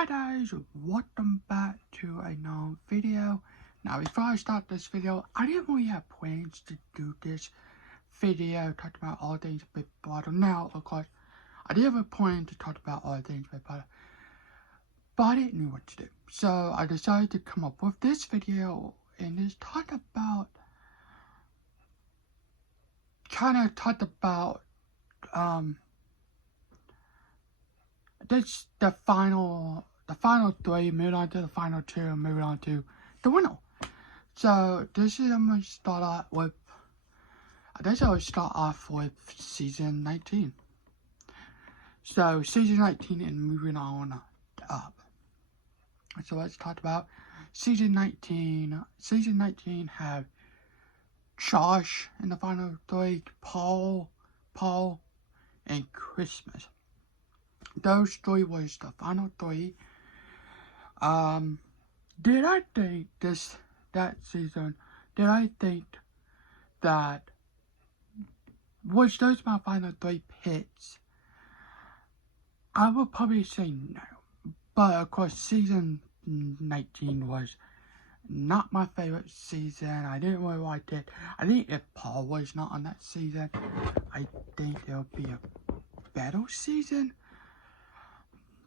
Hi guys, welcome back to another video. Now before I start this video, I didn't really have plans to do this video talking about all things Big Brother. Now, of course, I did have a plan to talk about all things Big Brother, but I didn't know what to do. So I decided to come up with this video and just talk about, this the final three, moving on to the final two, and moving on to the winner. So this is I'm gonna start off with. I guess I'll start off with season 19. So season 19 and moving on up. So let's talk about season 19. Season 19 had Josh in the final three, Paul, and Christmas. Those three was the final three. Did I think that season, did I think that was those my final three picks? I would probably say no. But of course season 19 was not my favorite season. I didn't really like it. I think if Paul was not on that season, I think there would be a better season.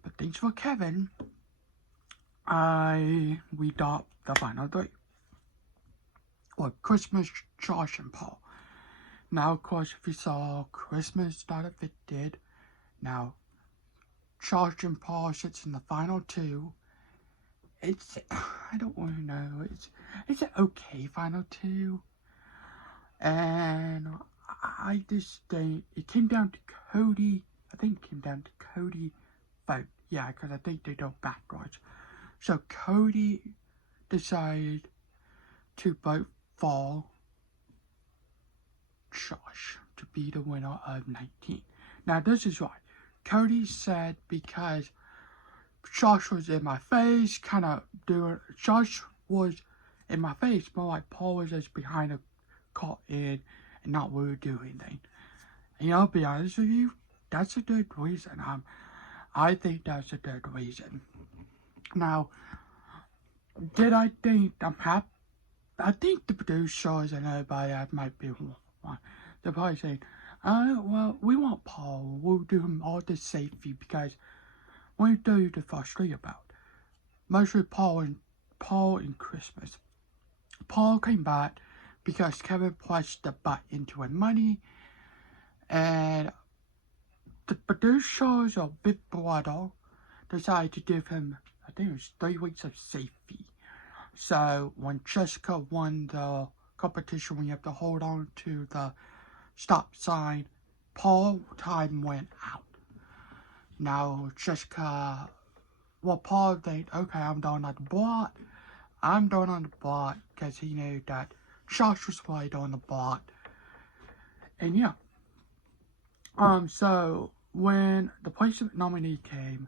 But thanks for Kevin, we got the final three. Well, Christmas, Josh, and Paul. Now, of course, if you saw Christmas got evicted. Now, Josh and Paul sits in the final two. It's, I don't really know. It's an okay final two. And I just think it came down to Cody. I think it came down to Cody vote. Yeah, because I think they go backwards. So Cody decided to vote for Josh to be the winner of 19. Now this is why. Cody said because Josh was in my face, Josh was in my face, more like Paul was just behind a curtain and not really doing anything. And I'll be honest with you, that's a good reason. I think that's a good reason. Now, did I think I'm happy? I think the producers and everybody that might be, they're probably saying, well, we want Paul. We'll do him all this safety because what you do the first three about. Mostly Paul and Christmas. Paul came back because Kevin pressed the button to win money, and the producers of Big Brother decided to give him, I think it was 3 weeks of safety. So when Jessica won the competition, when you have to hold on to the stop sign, Paul's time went out. Now Jessica, well, Paul think, okay, I'm done on the block. I'm done on the block because he knew that Josh was right on the block. And yeah. So when the placement nominee came,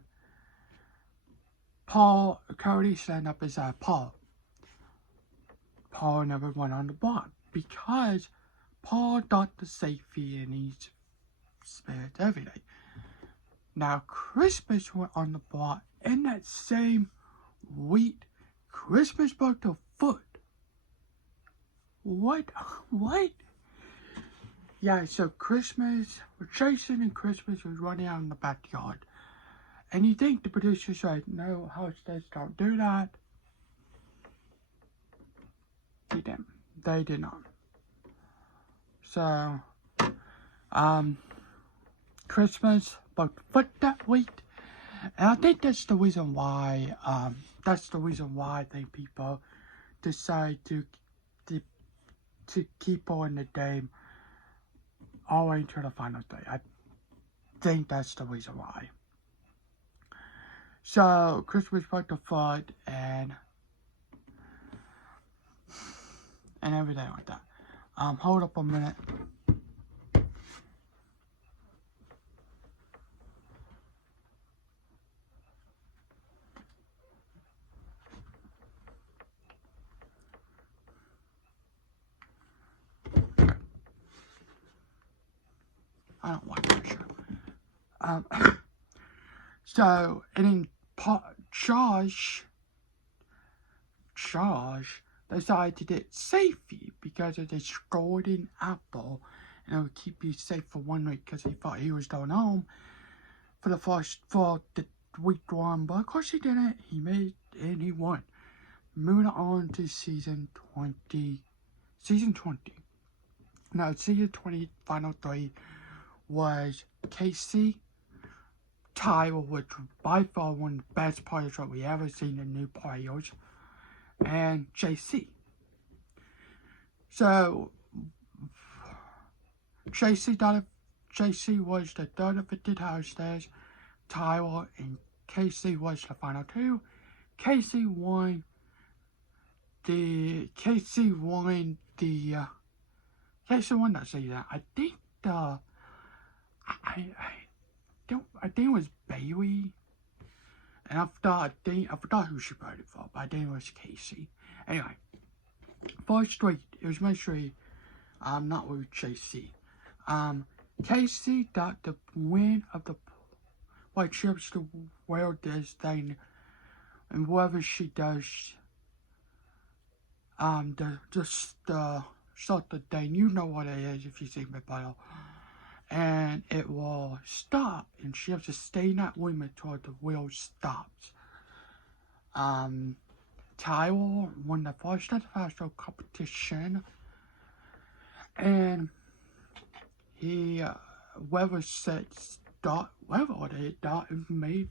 Cody stand up and said, Paul never went on the block because Paul got the safety and he's spared everything. Now Christmas went on the block in that same week. Christmas broke the foot. What? Yeah, so Jason and Christmas was running out in the backyard. And you think the producer said, no, hostess, don't do that. They didn't. They did not. So, Christmas broke the foot that week. And I think that's the reason why, I think people decide to keep on the game all the way to the final day. I think that's the reason why. So, Christmas broke the foot and everything like that. Hold up a minute. I don't like that show. So, and then Josh decided to get safety because of this golden apple, and it would keep you safe for 1 week because he thought he was going home for the week one, but of course he didn't. He made and he won. Moving on to season 20. Now, season 20 final three was Casey, Tyler, which was by far one of the best players that we ever seen in new players, and JC. So, JC was the third of 50 houses. Tyler and Casey was the final two. Casey won that season. I think I think it was Bailey. And I forgot who she voted for, but I think it was Casey. Anyway, first week, it was mostly, not with JC. Casey got the win of the white chips to wear this thing, and whatever she does, the sort of thing, you know what it is if you see my bottle, and it will stop, and she has to stay in that limit until the wheel stops. Tyler won the first at the festival competition, and he, whoever said start, whoever they thought it made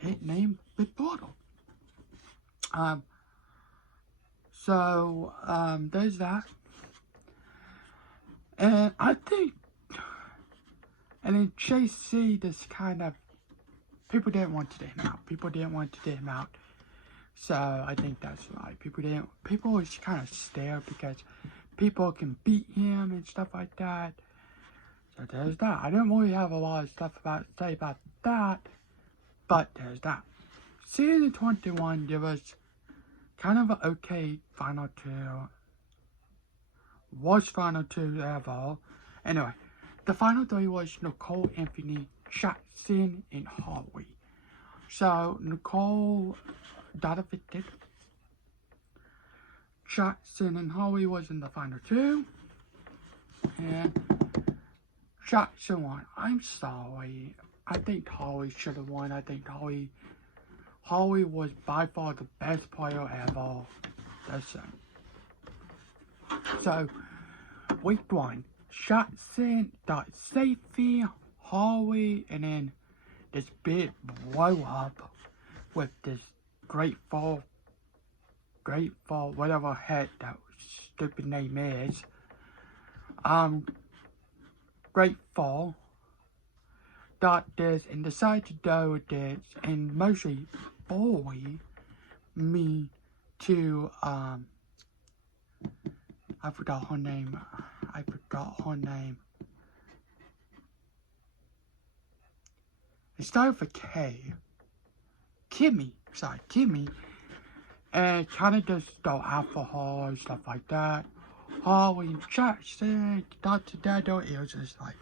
it named Big Bottle. There's that. And I think, and then JC, this kind of, people didn't want to get him out. So I think that's why people was kind of scared because people can beat him and stuff like that. So there's that. I don't really have a lot of stuff to say about that, but there's that. Season 21, there was kind of an okay final two. Was final two ever. Anyway, the final three was Nicole, Anthony, Jackson, and Holly. So Nicole got evicted. Jackson and Holly was in the final two. And Jackson won. I'm sorry. I think Holly should have won. I think Holly was by far the best player ever. That's it. So, week one, Jackson got safety, Holly, and then this big blow up with this grateful, whatever heck that stupid name is. Grateful got this and decided to do this and mostly bully me to, I forgot her name. It started with a K. Kimmy. And kind of just go out for her and stuff like that. Holly and Jackson got together. It was just like,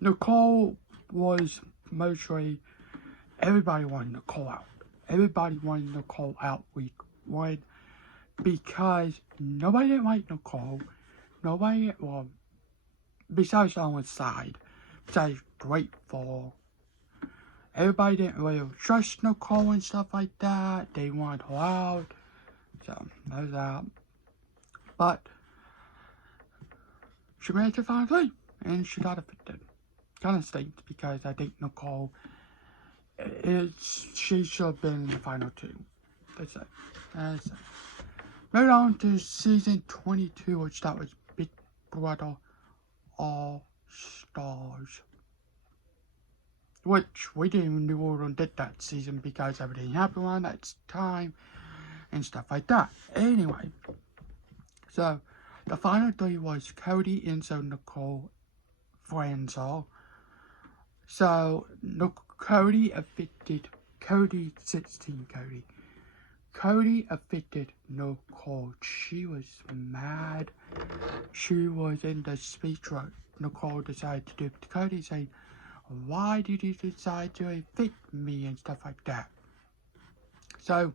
Nicole was mostly, everybody wanted Nicole out. Everybody wanted Nicole out week one because nobody didn't like Nicole. Besides someone's side, besides Grateful. Everybody didn't really trust Nicole and stuff like that. They wanted her out. So, there's that. But, she made it to final three, and she got evicted. Kind of stinks because I think Nicole, she should have been in the final two. That's it. Moving on to season 22, which that was Big Brother All Stars. Which we didn't even know we did that season because everything happened around that time and stuff like that. Anyway, so the final three was Cody, Enzo, Nicole, Franzel. So Cody evicted Cody 16. Cody evicted Nicole. She was mad. She was in the speech where Nicole decided to do to Cody, saying, "Why did you decide to evict me?" and stuff like that. So,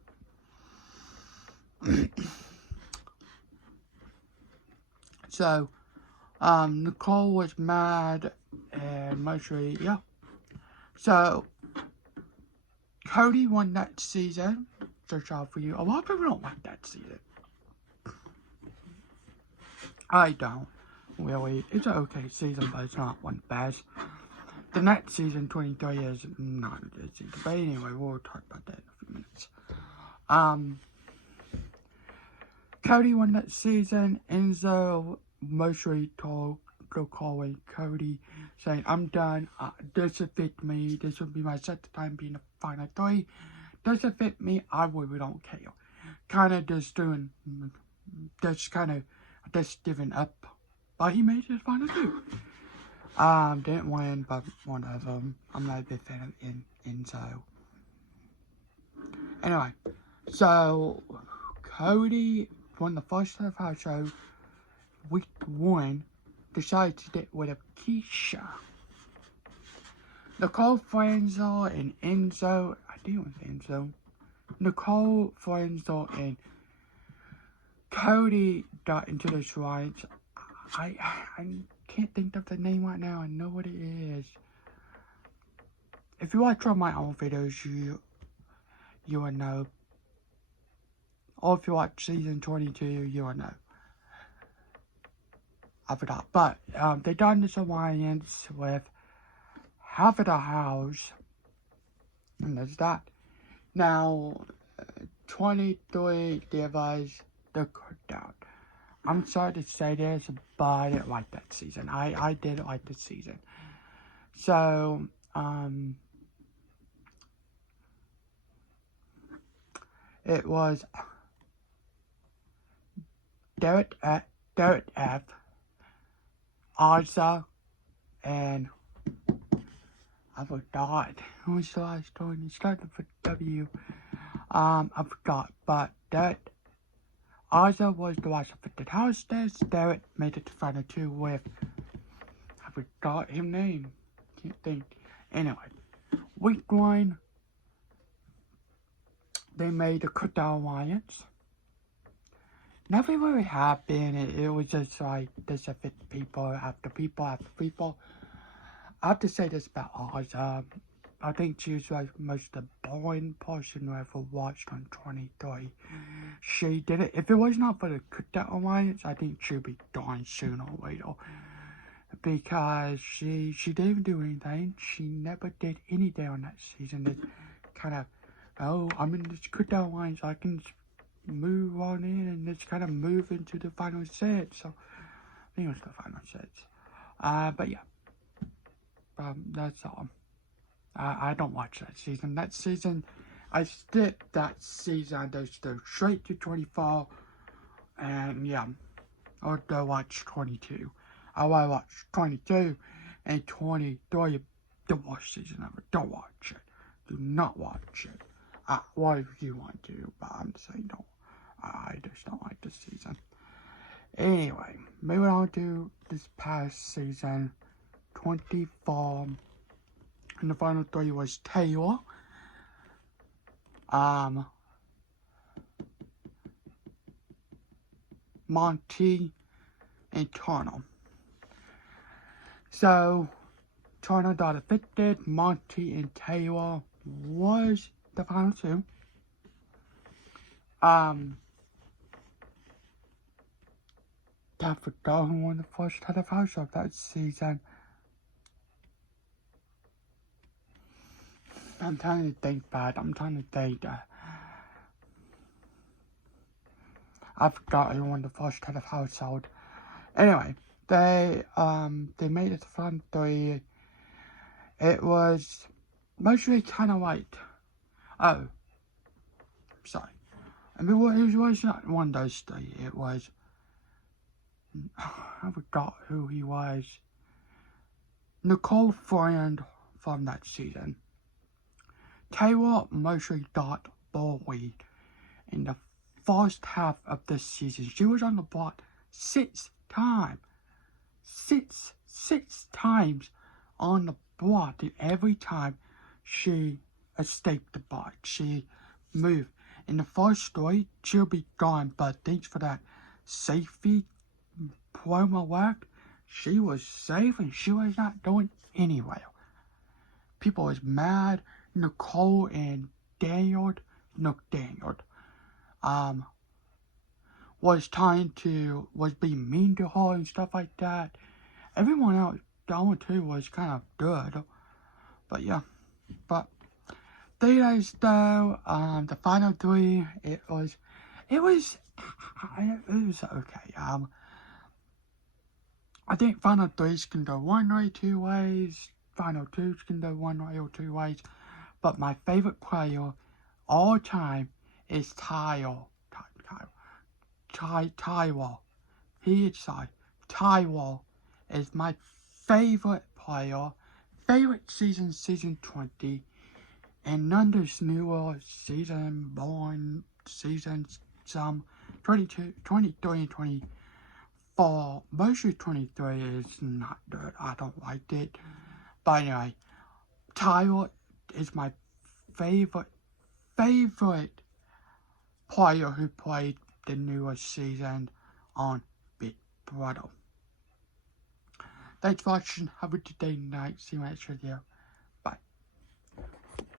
Nicole was mad and mostly, yeah. So, Cody won that season. Search out for you. A lot of people don't like that season. I don't. Really. It's an okay season, but it's not one of the best. The next season, 23, is not a good season. But anyway, we'll talk about that in a few minutes. Cody won that season. Enzo mostly told Nicole and Cody, saying, I'm done. This will fit me. This will be my second time being the final three. Does it fit me? I really don't care. Kind of just doing, just giving up. But he made his final two. Didn't win, but one of them. I'm not a big fan of Enzo. Anyway, so Cody won the first ever show. Week 1, decided to get rid of Keisha. Nicole, Franzo, and Enzo. I didn't with Enzo. Nicole, Franzo, and Cody got into this alliance. I can't think of the name right now. I know what it is. If you watch one of my own videos, you will know. Or if you watch season 22, you will know. I forgot. But they done this alliance with half of the house. And there's that. Now, 23 gave us the cutdown. I'm sorry to say this, but I didn't like that season. I didn't like the season. So, it was Derek F, Arza, and I forgot who was the last one. It started with W. I forgot, but Arza was the last affected hostess. Derek made it to final two with, I forgot his name. Can't think. Anyway, week 1, they made a cutdown alliance. Nothing really happened. It was just like this affected people after people after people. I have to say this about Arza. I think she was like most the boring person I ever watched on 23. She did it. If it was not for the cutdown alliance, I think she'd be gone sooner or later. Because she didn't even do anything. She never did anything on that season. It kind of, oh, I'm in this cutdown alliance. I can just move on in and just kind of move into the final set. So, I think it was the final sets. But yeah. That's all. I don't watch that season. That season, I skipped that season. I just go straight to 24. And yeah, I'll go watch 22. I will watch 22 and 23. The worst season ever. Don't watch it. Do not watch it. What if you want to, but I'm saying don't. I just don't like this season. Anyway, moving on to this past season. 24, and the final 3 was Taylor, Monty, and Turner. So, Turner got affected. Monty and Taylor was the final 2. I forgot who won the first television show of that season. I'm trying to think back. I forgot who won the first head of household. Anyway, they made it to front 3. It was mostly kind of like, oh, sorry. I mean, it was not one of those 3. It was, I forgot who he was. Nicole Friend from that season. Taylor mostly got bullied in the first half of this season. She was on the block 6 times. Six times on the block, and every time she escaped the block, she moved. in the first story, she'll be gone, but thanks for that safety promo work, she was safe and she was not going anywhere. People was mad. Nicole and Daniel, was being mean to her and stuff like that. Everyone else, Donna too, was kind of good. But yeah, but 3 days though, the final 3, it was okay. I think final 3s can go one way, 2 ways. Final 2s can go one way or 2 ways. But my favorite player all time is Tywell. Tywell is my favorite player. Favorite season 20. And none of this newer seasons, 22, 23, and 24. Mostly 23 is not good. I don't like it. But anyway, Tywell is my favorite player who played the newest season on Big Brother. Thanks for watching. Have a good day, night. See you next video.